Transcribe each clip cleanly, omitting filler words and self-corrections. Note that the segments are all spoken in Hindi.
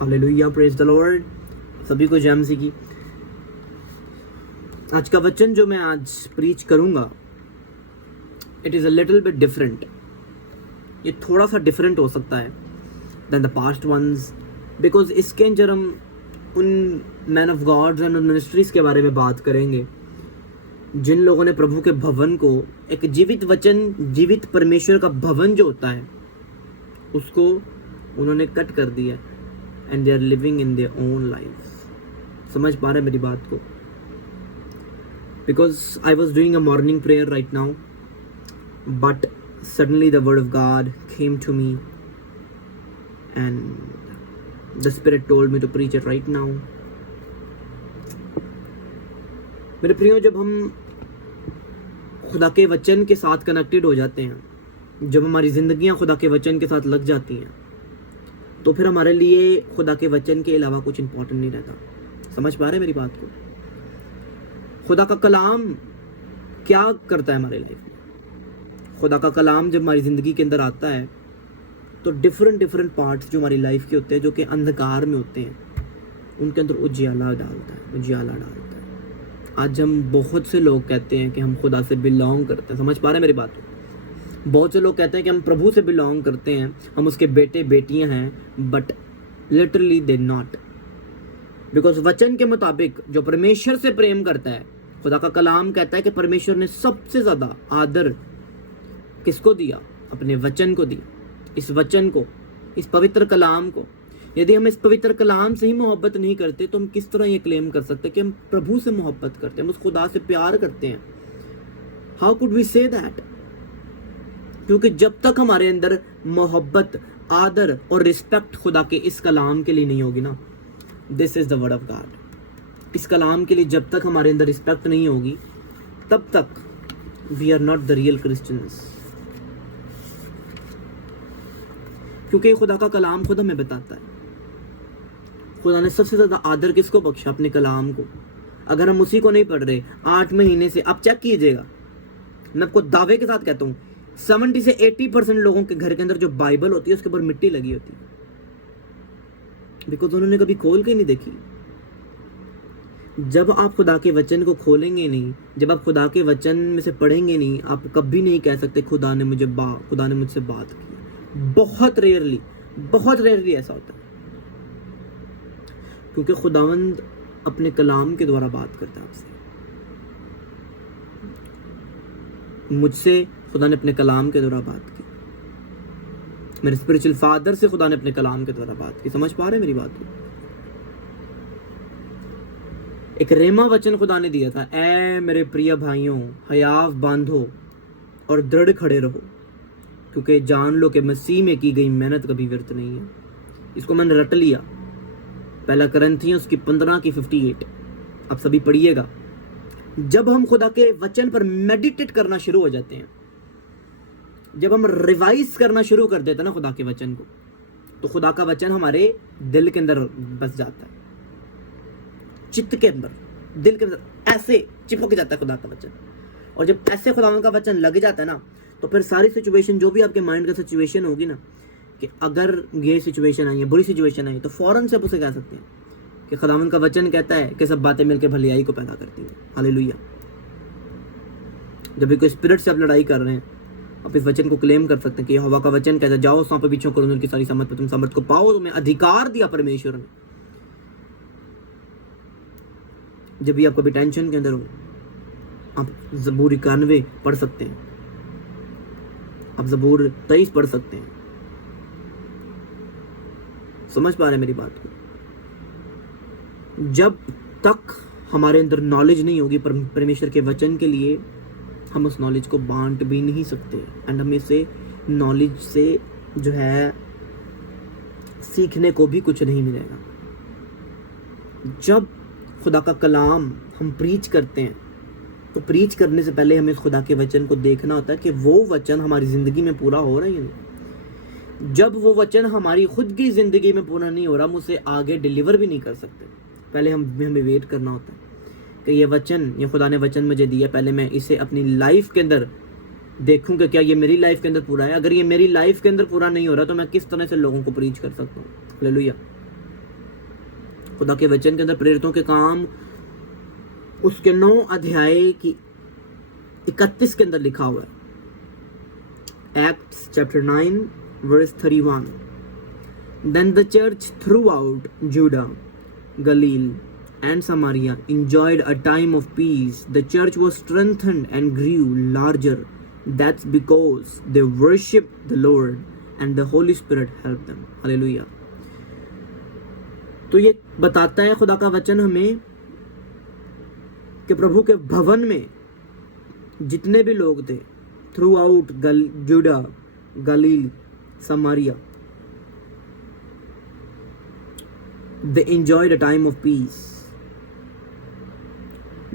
Hallelujah, praise the Lord. सभी को जय मसीह की। आज का वचन जो मैं आज प्रीच करूंगा, it is a little bit different. ये थोड़ा सा डिफरेंट हो सकता है than the past ones, because इसके अंदर हम उन men of gods and ministries के बारे में बात करेंगे जिन लोगों ने प्रभु के भवन को, एक जीवित वचन, जीवित परमेश्वर का भवन जो होता है, उसको उन्होंने कट कर दिया and they are living in their own life. समझ पा रहे मेरी बात को? Because I was doing a morning prayer right now, but suddenly the word of God came to me and the Spirit told me to preach it right now. मेरे प्रियो, जब हम खुदा के वचन के साथ कनेक्टेड हो जाते हैं, जब हमारी जिंदगियां खुदा के वचन के साथ लग जाती हैं, तो फिर हमारे लिए खुदा के वचन के अलावा कुछ इंपॉर्टेंट नहीं रहता। समझ पा रहे मेरी बात को? खुदा का कलाम क्या करता है हमारे लाइफ में? खुदा का कलाम जब हमारी ज़िंदगी के अंदर आता है तो डिफरेंट पार्ट्स जो हमारी लाइफ के होते हैं, जो कि अंधकार में होते हैं, उनके अंदर उजियाला डालता है। आज हम बहुत से लोग कहते हैं कि हम खुदा से बिलोंग करते हैं। समझ पा रहे हैं मेरी बात को? बहुत से लोग कहते हैं कि हम प्रभु से बिलोंग करते हैं, हम उसके बेटे बेटियां हैं, but literally they not. Because वचन के मुताबिक जो परमेश्वर से प्रेम करता है, खुदा का कलाम कहता है कि परमेश्वर ने सबसे ज़्यादा आदर किसको दिया? अपने वचन को दिया। इस वचन को, इस पवित्र कलाम को। यदि हम इस पवित्र कलाम से ही मोहब्बत नहीं करते तो हम किस तरह ये क्लेम कर सकते हैं कि हम प्रभु से मोहब्बत करते हैं, हम उस खुदा से प्यार करते हैं? How could we say that? क्योंकि जब तक हमारे अंदर मोहब्बत, आदर और रिस्पेक्ट खुदा के इस कलाम के लिए नहीं होगी ना, this is the word of God. इस कलाम के लिए जब तक हमारे अंदर रिस्पेक्ट नहीं होगी, तब तक we are not the real Christians. क्योंकि खुदा का कलाम खुद हमें बताता है। खुदा ने सबसे ज्यादा आदर किसको बख्शा? अपने कलाम को। अगर हम उसी को नहीं पढ़ रहे 8 महीने से, आप चेक कीजिएगा, मैं आपको दावे के साथ कहता हूं 70 से 80% लोगों के घर के अंदर जो बाइबल होती है उसके ऊपर मिट्टी लगी होती है, बिकॉज उन्होंने कभी खोल के नहीं देखी। जब आप खुदा के वचन को खोलेंगे नहीं, जब आप खुदा के वचन में से पढ़ेंगे नहीं, आप कभी नहीं कह सकते खुदा ने मुझसे बात की। बहुत रेयरली ऐसा होता है, क्योंकि खुदावंद अपने कलाम के द्वारा बात करता है आपसे। मुझसे खुदा ने अपने कलाम के द्वारा बात की, मेरे स्पिरिचुअल फादर से खुदा ने अपने कलाम के द्वारा बात की। समझ पा रहे मेरी बात को? एक रेमा वचन खुदा ने दिया था, ऐ मेरे प्रिय भाइयों, हयाव बांधो और दृढ़ खड़े रहो, क्योंकि जान लो कि मसीह में की गई मेहनत कभी व्यर्थ नहीं है। इसको मैंने रट लिया। पहला करंथियों उसकी 15 की 58। आप सभी पढ़िएगा। जब हम खुदा के वचन पर मेडिटेट करना शुरू हो जाते हैं, जब हम रिवाइज करना शुरू कर देते हैं ना खुदा के वचन को, तो खुदा का वचन हमारे दिल के अंदर बस जाता है, चित्त के अंदर, दिल के अंदर ऐसे चिपक जाता है खुदा का वचन। और जब ऐसे खुदा का वचन लग जाता है ना, तो फिर सारी सिचुएशन, जो भी आपके माइंड का सिचुएशन होगी ना, कि अगर ये सिचुएशन आई है, बुरी सिचुएशन आई, तो फौरन से आप उसे कह सकते हैं कि खुदावंद का वचन कहता है कि सब बातें मिलकर भलाई को पैदा करती हैं। हालेलुया। जब भी कोई स्पिरिट से आप लड़ाई कर रहे हैं, आप इस वचन को क्लेम कर सकते हैं कि यहोवा का वचन कहता है, जाओ सांप बिच्छू करो उनकी सारी सामर्थ पर तुम सामर्थ को पाओ। तुम्हें अधिकार दिया परमेश्वर ने। जब भी आप कभी टेंशन के अंदर हो, आप ज़बूर 91 पढ़ सकते हैं, आप ज़बूर 23 पढ़ सकते हैं। समझ पा रहे हैं मेरी बात को? जब तक हमारे अंदर नॉलेज नहीं होगी परमेश्वर के वचन के लिए, हम उस नॉलेज को बांट भी नहीं सकते, एंड हमें से नॉलेज से जो है सीखने को भी कुछ नहीं मिलेगा। जब खुदा का कलाम हम प्रीच करते हैं, तो प्रीच करने से पहले हमें खुदा के वचन को देखना होता है कि वो वचन हमारी ज़िंदगी में पूरा हो रहा है या नहीं। जब वो वचन हमारी खुद की ज़िंदगी में पूरा नहीं हो रहा, हम उसे आगे डिलीवर भी नहीं कर सकते। पहले हमें वेट करना होता है कि ये खुदा ने वचन मुझे दिया, पहले मैं इसे अपनी लाइफ के अंदर देखूं कि क्या ये मेरी लाइफ के अंदर पूरा है। अगर ये मेरी लाइफ के अंदर पूरा नहीं हो रहा, तो मैं किस तरह से लोगों को प्रीच कर सकता हूँ। हालेलुया। खुदा के वचन के अंदर प्रेरितों के काम उसके 9 अध्याय की 31 के अंदर लिखा हुआ है। Acts chapter 9 verse 31। Then the church throughout Judah, Galilee, and Samaria enjoyed a time of peace. The church was strengthened and grew larger. That's because they worshipped the Lord and the Holy Spirit helped them. Hallelujah. तो ये बताता है खुदा का वचन हमें कि प्रभु के भवन में जितने भी लोग थे, throughout Judea, Galilee, Samaria, they enjoyed a time of peace.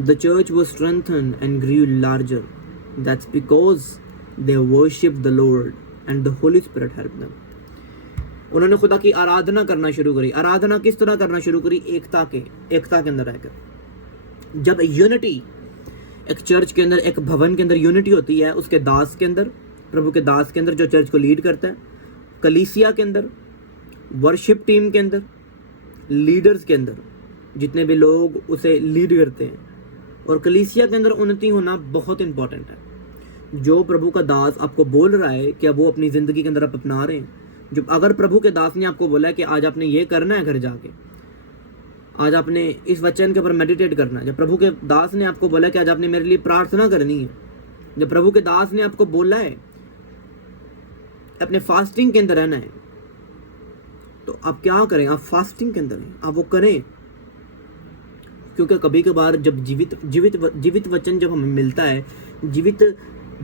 The church was strengthened and grew larger. That's because they worshipped the Lord and the Holy Spirit helped them. उन्होंने खुदा की आराधना करना शुरू करी। आराधना किस तरह करना शुरू करी? एकता के अंदर रहकर। जब यूनिटी एक चर्च के अंदर, एक भवन के अंदर यूनिटी होती है, उसके दास के अंदर, प्रभु के दास के अंदर जो चर्च को लीड करता है, कलीसिया के अंदर, वर्शिप टीम के अंदर, लीडर्स के अंदर, जितने भी लोग उसे लीड करते हैं, और कलीसिया के अंदर उन्नति होना बहुत इंपॉर्टेंट है। जो प्रभु का दास आपको बोल रहा है कि वो अपनी ज़िंदगी के अंदर आप अपना रहे हैं। जब अगर प्रभु के दास ने आपको बोला है कि आज आपने ये करना है, घर जाके आज आपने इस वचन के ऊपर मेडिटेट करना है, जब प्रभु के दास ने आपको बोला है कि आज आपने मेरे लिए प्रार्थना करनी है, जब प्रभु के दास ने आपको बोला है अपने फास्टिंग के अंदर रहना है, तो आप क्या करें? आप फास्टिंग के अंदर हैं, आप वो करें। क्योंकि कभी कभार जब जीवित वचन जब हमें मिलता है, जीवित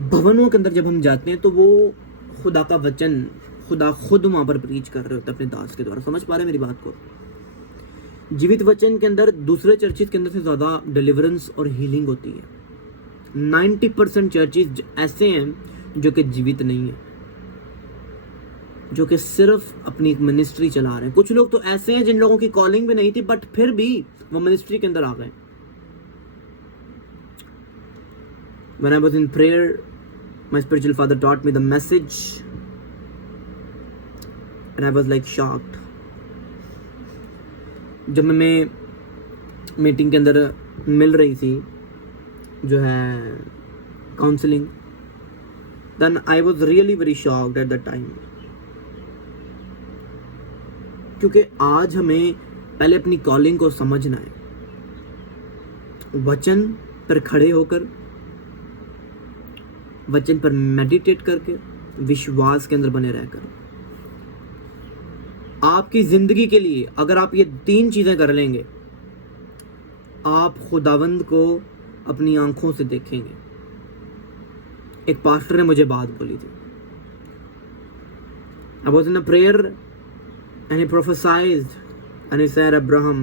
भवनों के अंदर जब हम जाते हैं, तो वो खुदा का वचन खुदा खुद वहाँ पर प्रीच कर रहे होते हैं अपने दास के द्वारा। समझ पा रहे हैं मेरी बात को? जीवित वचन के अंदर दूसरे चर्चिस के अंदर से ज़्यादा डिलीवरेंस और हीलिंग होती है। 90% चर्चिस ऐसे हैं जो कि जीवित नहीं है, जो कि सिर्फ अपनी मिनिस्ट्री चला रहे हैं। कुछ लोग तो ऐसे हैं जिन लोगों की कॉलिंग भी नहीं थी, बट फिर भी वो मिनिस्ट्री के अंदर आ गए। When I was in prayer, my spiritual father taught me the message, and I was like shocked. जब मैं मीटिंग के अंदर मिल रही थी, जो है counselling, then I was really very shocked at that time. क्योंकि आज हमें पहले अपनी कॉलिंग को समझना है, वचन पर खड़े होकर, वचन पर मेडिटेट करके, विश्वास के अंदर बने रहकर। आपकी जिंदगी के लिए अगर आप ये 3 चीजें कर लेंगे, आप खुदावंद को अपनी आंखों से देखेंगे। एक पास्टर ने मुझे बात बोली थी। I was in a prayer and he prophesied and he said Abraham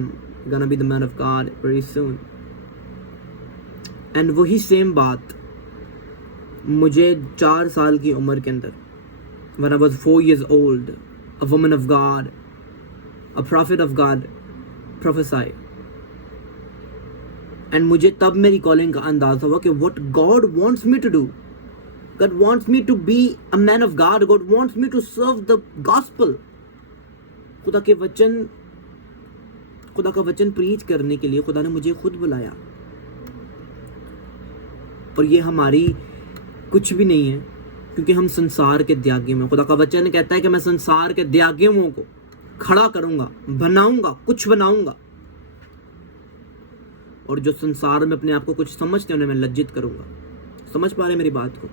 gonna be the man of God very soon. And वही सेम बात मुझे 4 साल की उम्र के अंदर, when I was 4 years old, a woman of God, a prophet of God prophesied. And मुझे तब मेरी कॉलिंग का अंदाजा हुआ कि what God wants me to do. God wants me to be a man of God. God wants me to serve the gospel. खुदा का वचन प्रीच करने के लिए खुदा ने मुझे खुद बुलाया। और ये हमारी कुछ भी नहीं है, क्योंकि हम संसार के त्यागी में, खुदा का वचन कहता है कि मैं संसार के त्यागियों को खड़ा करूंगा, बनाऊंगा, कुछ बनाऊंगा, और जो संसार में अपने आप को कुछ समझते हैं उन्हें मैं लज्जित करूंगा। समझ पा रहे मेरी बात को?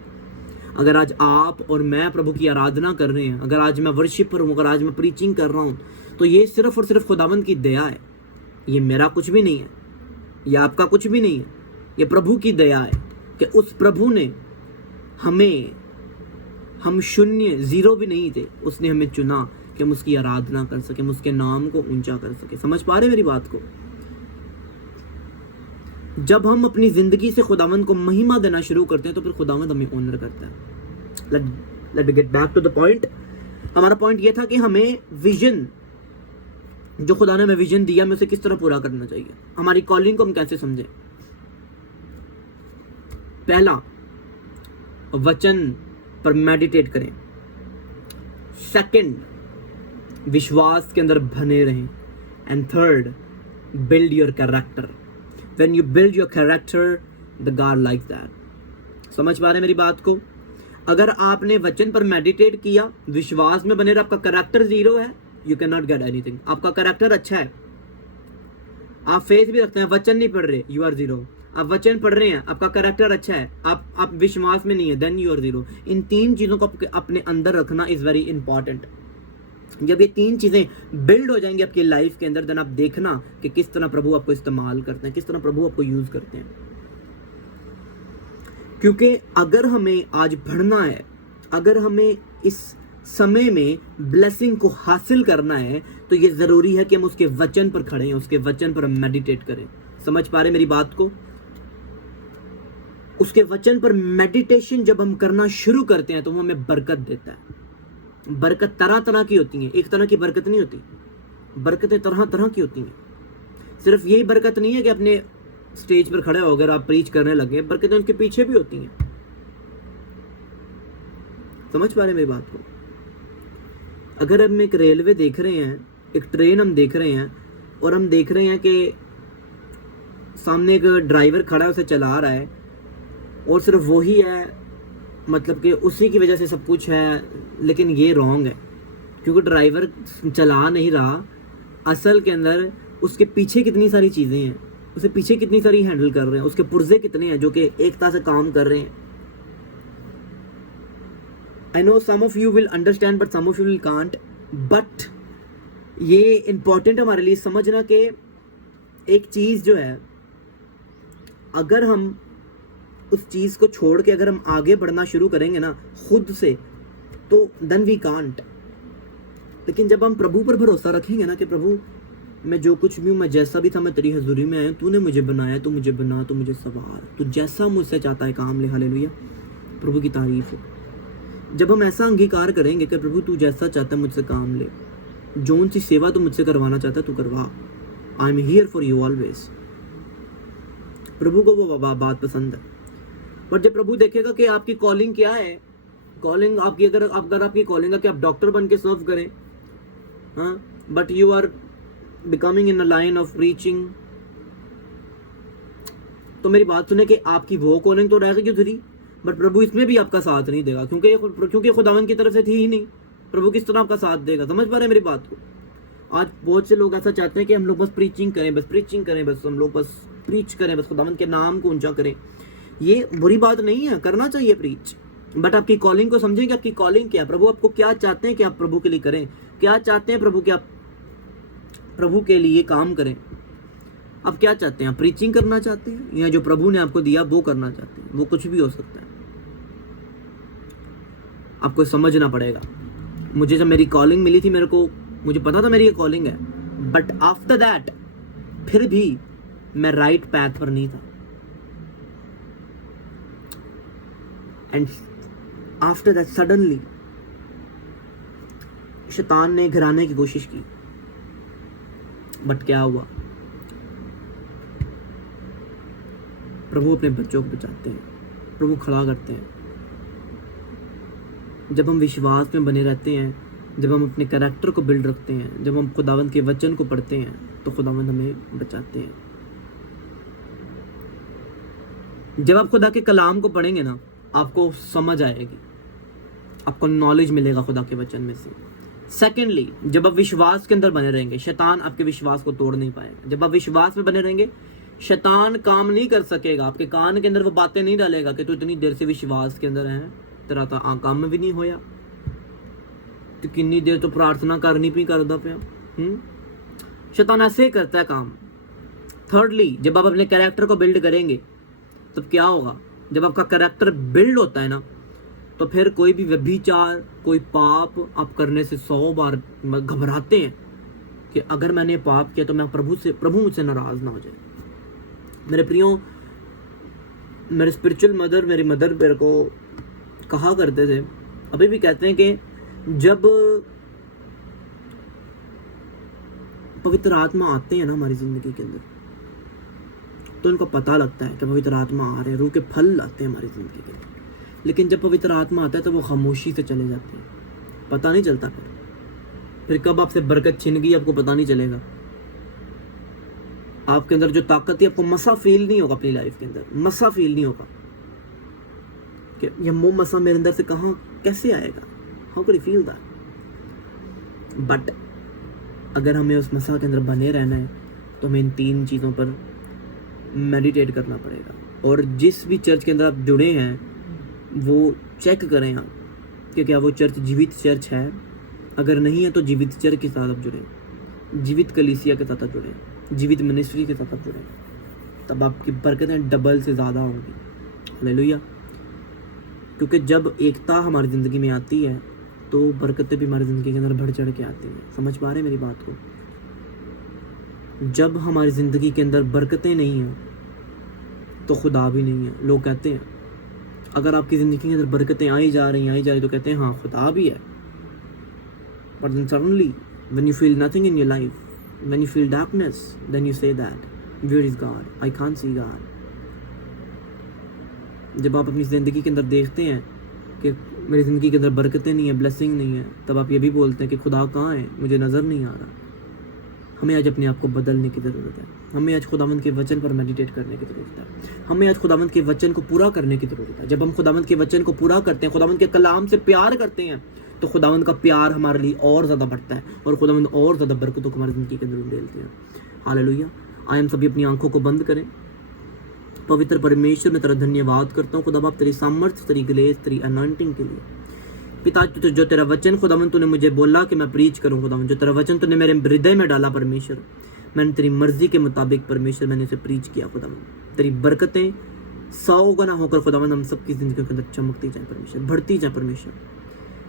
अगर आज आप और मैं प्रभु की आराधना कर रहे हैं, अगर आज मैं वर्शिपर हूं, अगर आज मैं प्रीचिंग कर रहा हूं, तो ये सिर्फ और सिर्फ खुदावंद की दया है। ये मेरा कुछ भी नहीं है, ये आपका कुछ भी नहीं है, ये प्रभु की दया है कि उस प्रभु ने हमें, हम शून्य, 0 भी नहीं थे, उसने हमें चुना कि हम उसकी आराधना कर सके, हम उसके नाम को ऊंचा कर सके। समझ पा रहे मेरी बात को? जब हम अपनी जिंदगी से खुदावंद को महिमा देना शुरू करते हैं, तो फिर खुदावंद हमें ऑनर करता है। Let me get back to the point. हमारा पॉइंट ये था कि हमें विजन, जो खुदा ने हमें विजन दिया, हमें उसे किस तरह पूरा करना चाहिए, हमारी कॉलिंग को हम कैसे समझें। पहला, वचन पर मेडिटेट करें। सेकंड, विश्वास के अंदर बने रहें। And third, build your character. When you build your character, the God likes that. समझ पा रहे मेरी बात को? अगर आपने वचन पर मेडिटेट किया, विश्वास में बने रहे, आपका कैरेक्टर जीरो है, you can not get anything. आपका कैरेक्टर अच्छा है, आप फेथ भी रखते हैं, वचन नहीं पढ़ रहे, यू आर जीरो. आप वचन पढ़ रहे हैं, आपका कैरेक्टर अच्छा है, आप विश्वास में नहीं है, देन यू आर जीरो. इन 3 चीजों को अपने अंदर रखना इज वेरी इंपॉर्टेंट. जब ये 3 चीजें बिल्ड हो जाएंगी आपकी लाइफ के अंदर, देन आप देखना कि किस तरह प्रभु आपको इस्तेमाल करते हैं, किस तरह प्रभु आपको यूज करते हैं. क्योंकि अगर हमें आज बढ़ना है, अगर हमें इस समय में ब्लेसिंग को हासिल करना है, तो ये जरूरी है कि हम उसके वचन पर खड़े हैं, उसके वचन पर हम मेडिटेट करें. समझ पा रहे मेरी बात को? उसके वचन पर मेडिटेशन जब हम करना शुरू करते हैं तो वो हमें बरकत देता है. बरकत तरह तरह की होती है, एक तरह की बरकत नहीं होती, बरकतें तरह तरह की होती हैं. सिर्फ यही बरकत नहीं है कि अपने स्टेज पर खड़े होकर आप प्रीच करने लगे, बरकतें उनके पीछे भी होती हैं. समझ पा रहे मेरी बात को? अगर हम एक रेलवे देख रहे हैं, एक ट्रेन हम देख रहे हैं, और हम देख रहे हैं कि सामने एक ड्राइवर खड़ा है, उसे चला रहा है, और सिर्फ वही है, मतलब कि उसी की वजह से सब कुछ है, लेकिन ये रॉन्ग है. क्योंकि ड्राइवर चला नहीं रहा, असल के अंदर उसके पीछे कितनी सारी चीज़ें हैं, उसे पीछे कितनी सारी हैंडल कर रहे हैं, उसके पुर्जे कितने हैं जो कि एकता से काम कर रहे हैं. I know some of you will understand but some of you will can't. But ये इंपॉर्टेंट हमारे लिए समझना कि एक चीज़ जो है, अगर हम उस चीज़ को छोड़ के अगर हम आगे बढ़ना शुरू करेंगे ना खुद से, तो देन वी कांट. लेकिन जब हम प्रभु पर भरोसा रखेंगे ना कि प्रभु मैं जो कुछ भी हूँ, मैं जैसा भी था, मैं तेरी हजूरी में आया, तूने मुझे बनाया, तू मुझे बना, तू मुझे सवार, तू जैसा मुझसे चाहता है काम ले. हालेलुया, प्रभु की तारीफ हो. जब हम ऐसा अंगीकार करेंगे कि प्रभु तू जैसा चाहता है मुझसे काम ले, जोन सी सेवा तू मुझसे करवाना चाहता है तू करवा, I am here for you always. प्रभु को वो बात पसंद है. बट जब प्रभु देखेगा कि आपकी कॉलिंग क्या है, कॉलिंग आपकी अगर आपकी कॉलिंग है कि आप डॉक्टर बन के सर्व करें, हाँ, but you are becoming in a line of preaching, तो मेरी बात सुने कि आपकी वो कॉलिंग तो रहेगी उधरी, बट प्रभु इसमें भी आपका साथ नहीं देगा, क्योंकि खुदावंद की तरफ से थी ही नहीं. प्रभु किस तरह आपका साथ देगा? समझ पा रहे हैं मेरी बात को? आज बहुत से लोग ऐसा चाहते हैं कि हम लोग बस प्रीचिंग करें, बस हम लोग बस प्रीच करें, बस खुदावंद के नाम को ऊंचा करें. ये बुरी बात नहीं है, करना चाहिए प्रीच, बट आपकी कॉलिंग को समझें कि आपकी कॉलिंग क्या है, प्रभु आपको क्या चाहते हैं कि आप प्रभु के लिए करें, क्या चाहते हैं प्रभु कि आप प्रभु के लिए काम करें. आप क्या चाहते हैं? आप प्रीचिंग करना चाहते हैं, या जो प्रभु ने आपको दिया वो करना चाहते हैं? वो कुछ भी हो सकता है. आपको समझना पड़ेगा. मुझे जब मेरी कॉलिंग मिली थी, मुझे पता था मेरी ये कॉलिंग है, बट आफ्टर दैट फिर भी मैं राइट पैथ पर नहीं था. एंड आफ्टर दैट सडनली शैतान ने गिराने की कोशिश की, बट क्या हुआ? प्रभु अपने बच्चों को बचाते हैं, प्रभु खड़ा करते हैं. जब हम विश्वास में बने रहते हैं, जब हम अपने कैरेक्टर को बिल्ड रखते हैं, जब हम खुदावंद के वचन को पढ़ते हैं, तो खुदावंद हमें बचाते हैं. जब आप खुदा के कलाम को पढ़ेंगे ना, आपको समझ आएगी, आपको नॉलेज मिलेगा खुदा के वचन में से. सेकेंडली, जब आप विश्वास के अंदर बने रहेंगे, शैतान आपके विश्वास को तोड़ नहीं पाएगा. जब आप विश्वास में बने रहेंगे, शैतान काम नहीं कर सकेगा, आपके कान के अंदर वो बातें नहीं डालेगा कि तू इतनी देर से विश्वास के अंदर है, तेरा तो काम भी नहीं होया, तो कितनी देर तो प्रार्थना करनी भी करदा पे. शैतान ऐसे ही करता है काम. थर्डली, जब आप अपने कैरेक्टर को बिल्ड करेंगे, तब क्या होगा? जब आपका कैरेक्टर बिल्ड होता है ना, तो फिर कोई भी व्यभिचार, कोई पाप आप करने से 100 बार घबराते हैं कि अगर मैंने पाप किया तो मैं प्रभु मुझसे नाराज ना हो जाए. मेरे प्रियो, मेरे स्पिरिचुअल मदर, मेरी मदर मेरे को कहा करते थे, अभी भी कहते हैं कि जब पवित्र आत्मा आते हैं ना हमारी जिंदगी के अंदर, तो उनको पता लगता है कि पवित्र आत्मा आ रहे हैं, रूह के फल आते हैं हमारी जिंदगी के अंदर. लेकिन जब पवित्र आत्मा आता है तो वो खामोशी से चले जाते हैं, पता नहीं चलता. फिर कब आपसे बरकत छिन गई आपको पता नहीं चलेगा. आपके अंदर जो ताकत है, आपको मसा फील नहीं होगा अपनी लाइफ के अंदर, मसा फील नहीं होगा कि ये वो मसा मेरे अंदर से कहाँ कैसे आएगा, how can you feel that. But अगर हमें उस मसा के अंदर बने रहना है तो हमें इन 3 चीज़ों पर मेडिटेट करना पड़ेगा। और जिस भी चर्च के अंदर आप जुड़े हैं वो चेक करें आप कि क्या वो चर्च जीवित चर्च है। अगर नहीं है तो जीवित चर्च के साथ आप जुड़ें, जीवित कलीसिया के साथ आप जुड़ें, जीवित मिनिस्ट्री के साथ आप जुड़ें, तब आपकी बरकतें डबल से ज़्यादा होंगी। हालेलुया। क्योंकि जब एकता हमारी ज़िंदगी में आती है तो बरकतें भी हमारी ज़िंदगी के अंदर बढ़ चढ़ के आती हैं। समझ पा रहे हैं मेरी बात को? जब हमारी ज़िंदगी के अंदर बरकतें नहीं हैं तो खुदा भी नहीं है। लोग कहते हैं अगर आपकी ज़िंदगी के अंदर बरकतें आई जा रही तो कहते हैं हाँ खुदा भी है। But then suddenly when you feel nothing in your life, when you feel darkness, then you say that where is God, I can't see God. जब आप अपनी ज़िंदगी के अंदर देखते हैं कि मेरी ज़िंदगी के अंदर बरकतें नहीं है, ब्लेसिंग नहीं है, तब आप ये भी बोलते हैं कि खुदा कहाँ है, मुझे नज़र नहीं आ रहा। हमें आज अपने आप को बदलने की ज़रूरत है। हमें आज खुदावंद के वचन पर मेडिटेट करने की ज़रूरत है। हमें आज खुदावंद के वचन को पूरा करने की ज़रूरत है। जब हम खुदावंद के वचन को पूरा करते हैं, खुदावंद के कलाम से प्यार करते हैं, तो खुदावंद का प्यार हमारे लिए और ज़्यादा बढ़ता है और खुदावंद और ज़्यादा बरकतों को हमारी ज़िंदगी के अंदर उंडेलते हैं। हालेलुया। आइए हम सभी अपनी आंखों को बंद करें। पवित्र परमेश्वर, मैं तेरा धन्यवाद करता हूँ खुदा बाप, तेरी सामर्थ्य, तेरी ग्रेस, तेरी अनॉइंटिंग के लिए। पिता जो तेरा वचन खुदावन तूने मुझे बोला कि मैं प्रीच करूँ खुदावन, जो तेरा वचन तूने मेरे हृदय में डाला परमेश्वर, मैंने तेरी मर्जी के मुताबिक परमेश्वर मैंने इसे प्रीच किया खुदावन। तेरी बरकतें 100 गुना होकर खुदावन हम सबकी जिंदगी के अंदर चमकती जाए परमेश्वर, बढ़ती जाए परमेश्वर।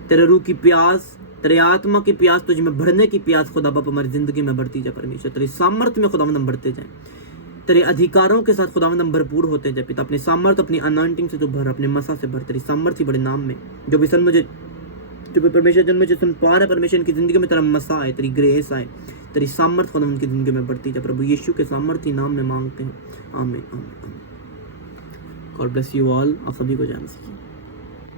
तेरे रूह की प्यास, तेरे आत्मा की प्यास, तुझ में बढ़ने की प्यास खुदा बाप हमारी जिंदगी में बढ़ती जाए परमेश्वर। तेरी सामर्थ्य में खुदावन हम बढ़ते जाएं, तेरे अधिकारों के साथ खुदावंद हम भरपूर होते हैं पिता। अपनी सामर्थ, अपनी अनॉइंटिंग से तो भर, अपने मसा से भर, तेरी सामर्थ्य बड़े नाम में। जो भी सन मुझे, जो भी परमेश्वर जन मुझे सुन पा रहे परमेश्वर की जिंदगी में तेरा मसा आए, तेरी ग्रेस आए, तेरी सामर्थ खुदावंद की जिंदगी में बढ़ती जाए प्रभु यीशु के सामर्थ्य नाम में मांगते हैं, आमीन आमीन आमीन। God bless you all. आप सभी को जान सीखिए।